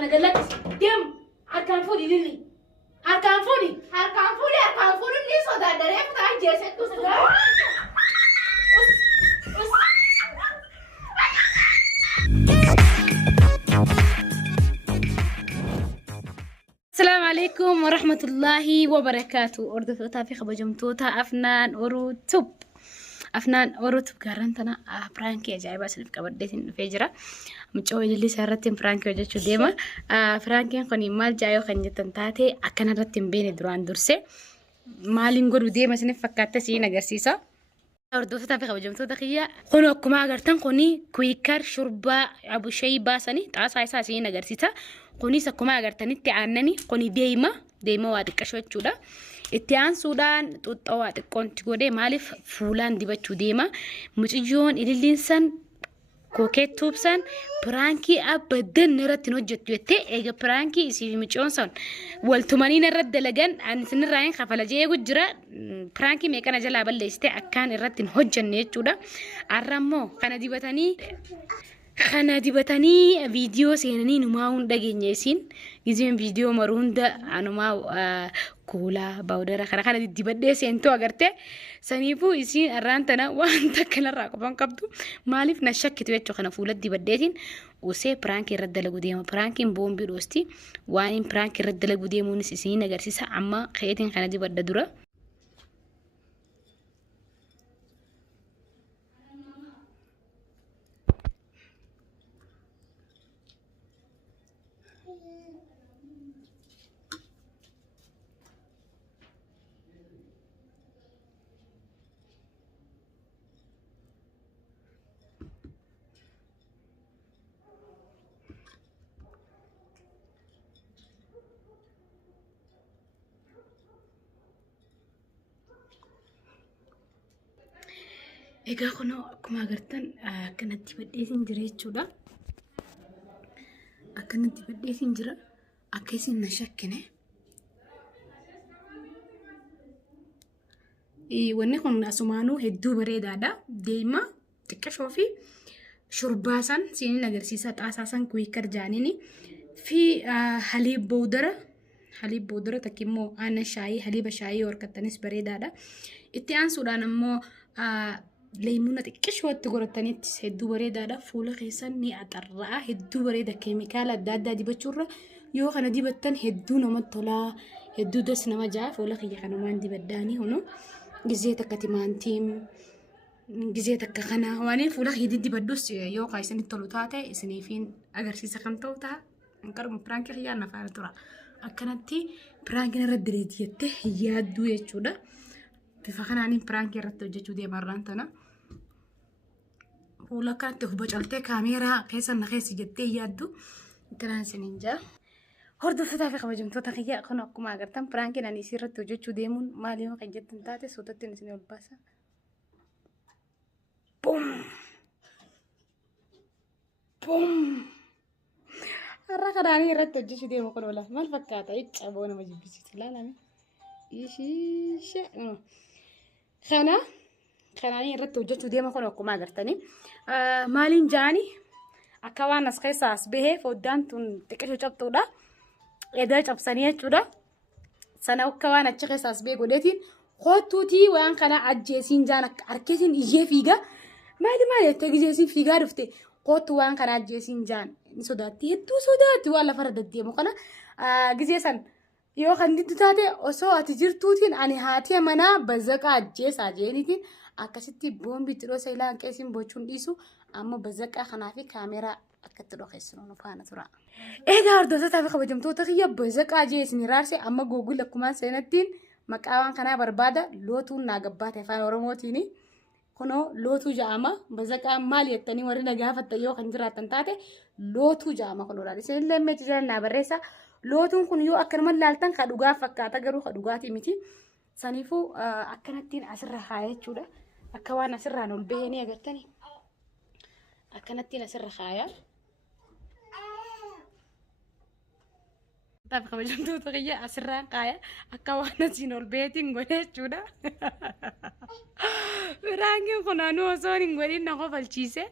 أنا قال لك دم هركان فولي للي هركان فولي اللي صدق دريك تعال جيسك وصدق السلام عليكم ورحمة الله وبركاته. أرد فوتا في خبجمتوتا أفنان أوروتوب قارنتنا فرانكي أجايبا سلف كبردين فجرة مجوي اللي سارتين فرانكي وجدت ديما فرانكي خني مال جايو خنجتن تاتي أكنا رتين بين دران درسي مالين قرو ديما سنف فكات سينا قرسيسا أرد فوتا في خبجمتوتا خيا خنو كما قرتن خني كويكر شربا أبو شيبا سني تعاسا يسا سينا قرسيسا قوني سكما أغرتني عنني قوني ديما وادك شوي تشودا اتيان سودان توتوات كنت قودي مالف فولان ديبتشو ديما متجون إلينسان كوكيت توبسان برانكي أبدن نرد نوجد يوتي إيجا برانكي يسيبي متجونسان والتمانين الرد لغن عن سن الرأيين خفالجي يقول جرا برانكي ميكانا جلا بلستي أكان الرد نوجد نيتشودا عرمو خنا ديبتاني فيديو سيناني نماون داقينيسين جزيم فيديو مرون دا نماو كولا باودرا خنا ديبتدي سينتو أغرتي سنيفو يسين أرانتنا وانتا كلا راقبان قبدو مالف نشك تويتشو خنا فولت ديبتدين وسي برانكي رد لغو ديما برانكي بومبي روستي وانين برانكي رد لغو ديمو نسيسين أغرسيسا عما خيتين خنا ديبتد دورا egaa kuno akkuma agartan akkanatti badheesin jira jechuudha. Akkanatti badheesin jira akka isin na shakkine wanni kun asumaanuu hedduu bareedaadha. Deema xiqqashoo fi shurbaasan siiniin agarsiisa xaasaasan kuikar jaanini fi haliib boodara takkimmoo aannan shaayii haliiba shaayii warqattanis bareedaadha. Itti aansuudhaan ammoo leemuna xiqqishootti goratanitti hedduu bareedaadha. Fuula keessan ni axarraa hedduu bareeda. Keemikaala adda addaa dibachuurra yoo kana dibattan hedduu namatti tolaa, hedduu das nama jaa. Fuula kiyya kanumaan dibaddaanii hunu gizee takka timaantiim gizee takka kana waan fuula kiyya dibaddus yoo kaayisanitti tolu taate isiniifiin agarsiisa kan ta'u ta'a. Anqaruma piraankii kiyyaan nafaana tura. Akkanatti piraankiin irra direetiyattee yaadduu jechuudha. Bifa kanaanin piraankii irratti hojjechuu deemarraan tana. Fuula kanatti of bocaltee kaameeraa keessa na keessa jettee yaaddu kanaan isiniin jaa. Hordoftoota fi kabajamtoota kiyya kun akkuma agartan piraankii ani isii irratti hojjechuu deemuun maali yoo kan jettan taate sootatti isin ol baasa. Boom! Har'a kanaanii irratti hojjechuu deemu kun oola. Maal fakkaata? Icca boo nama jibbisiisu ilaalame. Ishee kanaanii irratti hojjechuu deema kun akkuma agartanii maaliin jaani akka waan as keessaa as bahee foddaan tun xiqqishoo cabxuudha. Edaa cabsanii jechuudha. Sana akka waan achi keessaa as bahee godheetiin hootuutii waan kana ajjeesiin jaan akka harkeetiin iyyee fiigaa maali jettee gizeesiin fiigaa dhufte hootu waan kana ajjeesiin jaan ni sodaatti hedduu sodaatti waan lafarra deddeemu kana gizee san yoo kan diddu taate osoo ati jirtuutiin ani haati manaa bazzaqa ajjeesaa jeenitiin akkasitti boombii itti dhoosa ilaan qeesiin bochuun dhiisu amma bazzaqa kanaa fi kaameeraa akkatti dhokeessinu nu faana tura. Egaa hordoftoota fi kabajamtoota kiyya bazzaqa ajjeesni raarse amma googul akkumaan seenattiin maqaa waan kanaa barbaada lootuun naa gabbaate afaan oromootiini. Kunoo lootuu ja'ama bazzaqaan maal jettanii warri na gaafattan yoo kan jiraatan taate lootuu ja'ama kunuudhaan isinillee meetii jiran naa barreessa. Lootuun kun yoo akkanuma ilaaltan ka dhugaa fakkaata garuu ka dhugaatii miti. Saniifuu akkanattiin asirra kaaya jechuudha. Akka waan asirraan ol bahee ni agartani. Akkanattiin asirra kaaya. Taaf kabajamtoota kiyya asirraan kaaya akka waan asiin ol baheetiin godhe jechuudha. Firaankiin kun anuu osoo hin godhin na kofalchiise.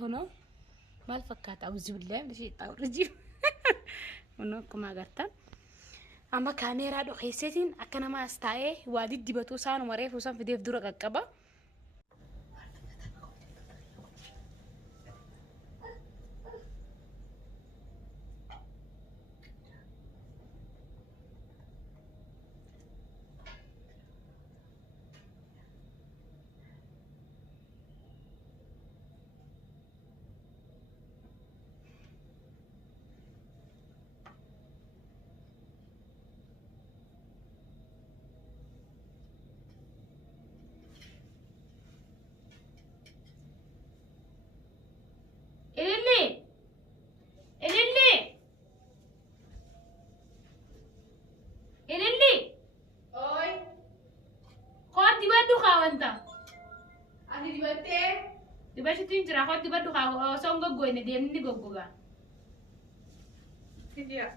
Hunoo maal fakkaata? Auzu billahi min shayxaani rajiim. ونكما قرتن أما كاميرا دو خيسيتين أكنا ما استعيه وادي دبتو سان ومريف وسان في ديف دورة قبا Tintira kau tiba tu kau songgo gue ni dia ni gogo ga. Tidak.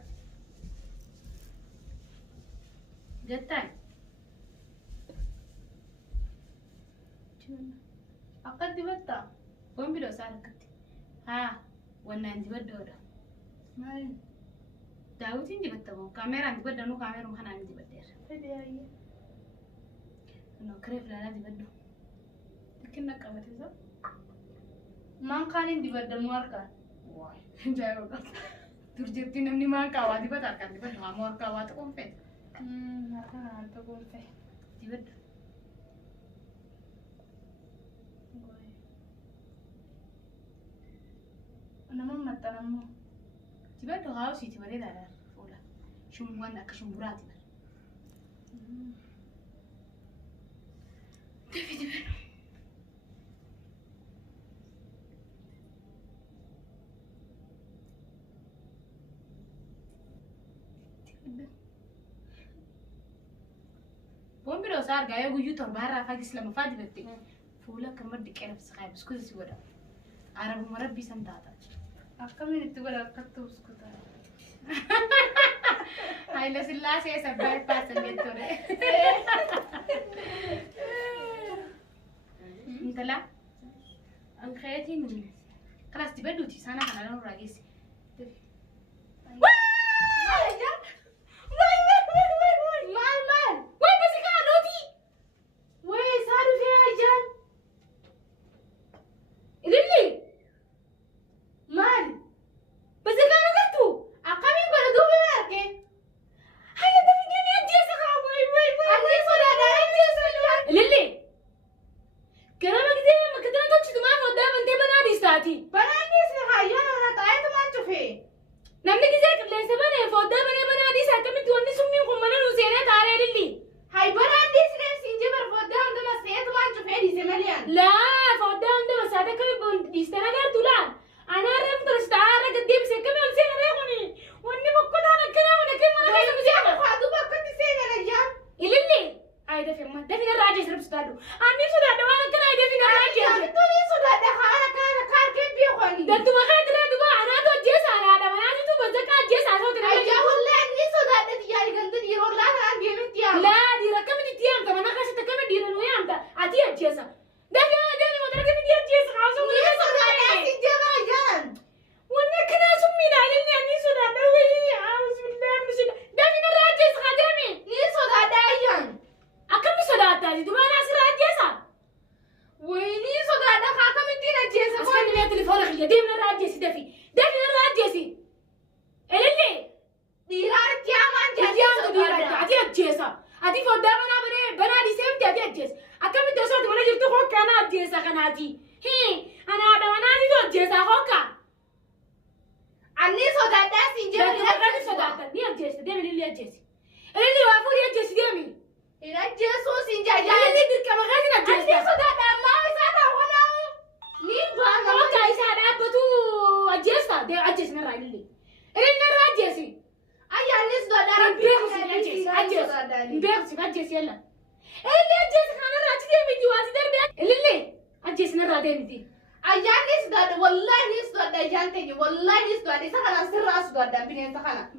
Jatan. Cuma. Akak tiba tak. Kau ambil dosa akak. Ha, warna tiba dora. Mai. Tahu sih tiba tu. Kamera tiba danu kamera mana tiba der. Tidak ya. No krep lala tiba do. Mungkin nak kamu tu so. Man kan ini dibadal muarka. Wah, jauh kan. Turjeti namni man kawa dibadal kan dibadal muarka kawa tu kompen. Apa tu kompen? Dibadal. Nama mata nama. Dibadal kau sih dibadal ada. Ola. Shumbuan nak shumburat dibadal. Tapi dibadal. بوم بلو صار جاي وجو تربارة فاجس لما فادي بدي فولا كمرد كأنه بسخاء بسكوت سودا عرب مربي سنتاتا أكمل التقول أكتب بسكوت هاي لسلاسة سبعة باسل جتورة انت لا الخياتي من خلاص تبدو تسانا أنا لون راجس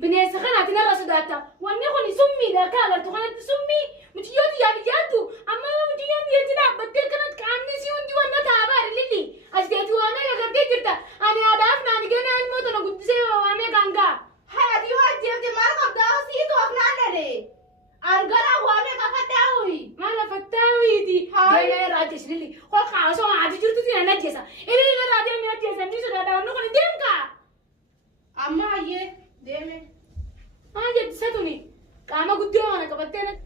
بنيس خنا تنرى سداتا ونخوني سمي ذا كاغر تخنا تسمي متيوتي يا بيجاتو أما متيوتي يجينا بدل كانت كأني سيوندي وانا تابار للي أجدتي وانا يا غردي جرتا أنا أدافنا أنا جنا الموت أنا قد سيوا وانا كانغا خو خاصو ما عاد جرت تي نجسا إلي اللي رادي من نجسا نيسو دا نقول ديمكا أما هي ديمه ما جد ساتوني كاما قد يوم أنا كبتنا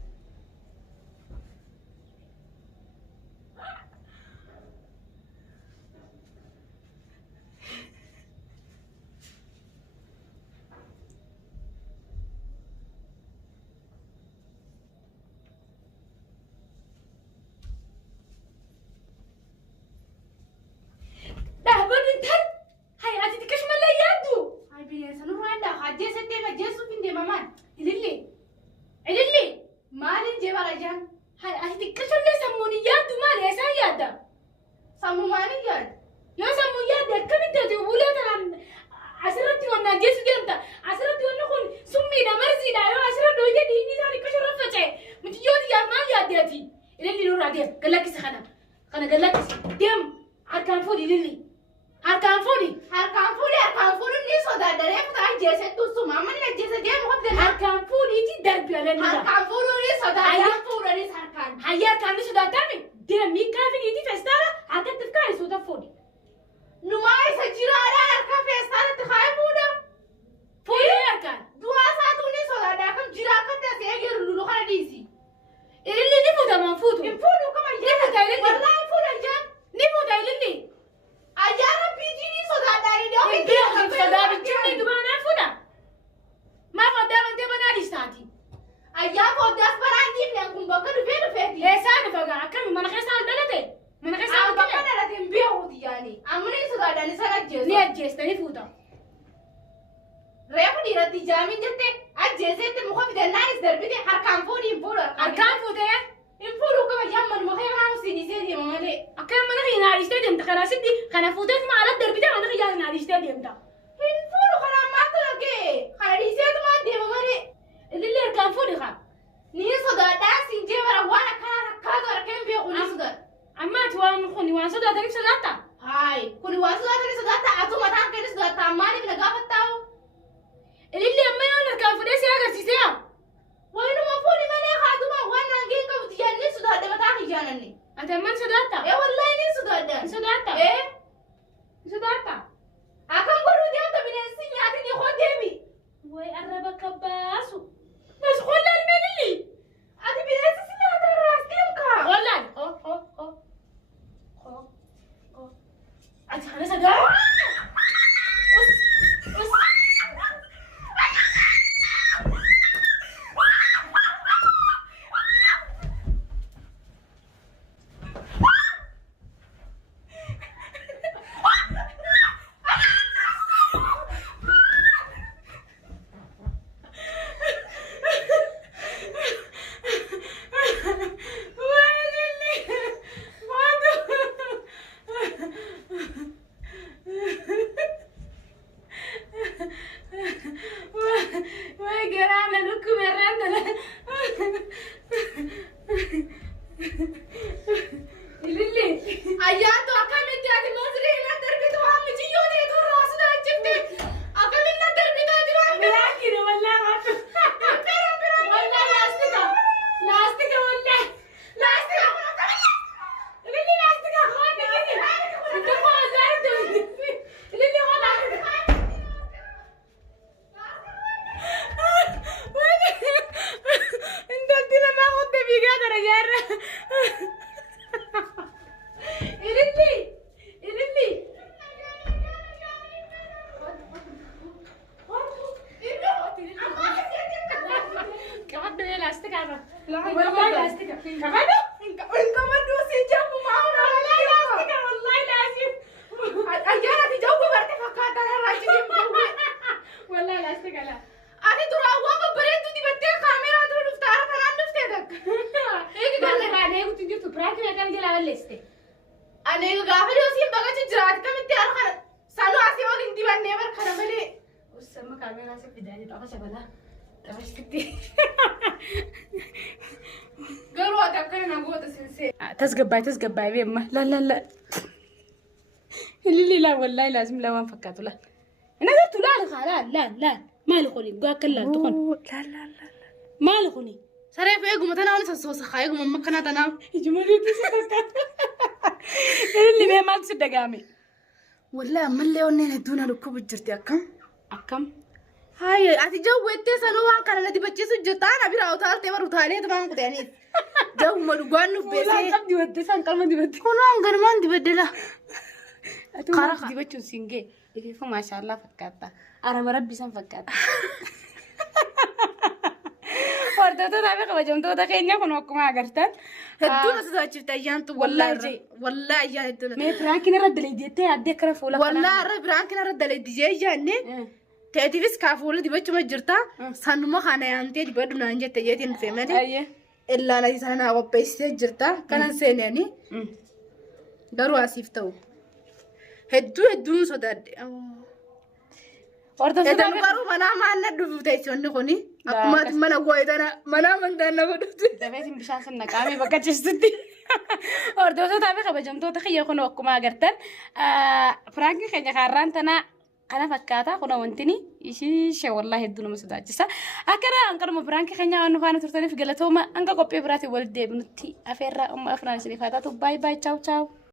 تسقباي بيما لا اللي لا والله لازم لا وانفكاتوا لا انا قلت لا ما لخوني قا كلا تكون لا ما لخوني سريف ايغو متنا انا سوسخ ايغو مما كنا تنا جمالي تسكت maal si dagaame والله أمال ليه ونين هدونا ركوب الجرتي akkam هاي أتجوّدت سنوان كان الذي بتجلس الجتان أبي راو تال تمر وتالي تبان قدامي جو ملوان wala بيسي qabdi wadde san qalma dibatti كلهم قرمان دي بدلا Karaa dibachuun singee ifiifu maashaallah fakkaata. Arama rabbi san fakkaata. Hordoftoota fi kabajamtoota keenya kun akkuma agartan. هدونا ستوجب تيجان تو والله يا هدونا. Mee piraankiin irra daleejettee addee akkana fuula والله رب رانكنا رد على الدجاج جاني. تأتي بس كافولة دي بتشوف الجرتا سانوما خانة يانتي دي بدو نانجة تجاتين في مدي. Ayyee. إلا أنا سانا وبيستي الجرتا كان سيناني. دارو أسيف تو. هدونا صدق. Hordoftoota إذا نقارو منا ما ندو بتاعي نخوني. أكمل منا قويدنا منا من دنا بدو. Dabeetiin bishaan sun naqaamee bakka ciistutti. Hordoftoota fi kabajamtoota kiyya kun akkuma agartan. Piraankiin keenya kaarraan tanaa kana fakkaata kuna wantini ishee wallahi hedduu nama sodaachisa akkana anqaruma piraanki keenya waan faana turtaniif galatooma anga qophii biraatiin wal deebinutti afeerraa umma afnaan isiniif haa taatu baay baay chaaw chaaw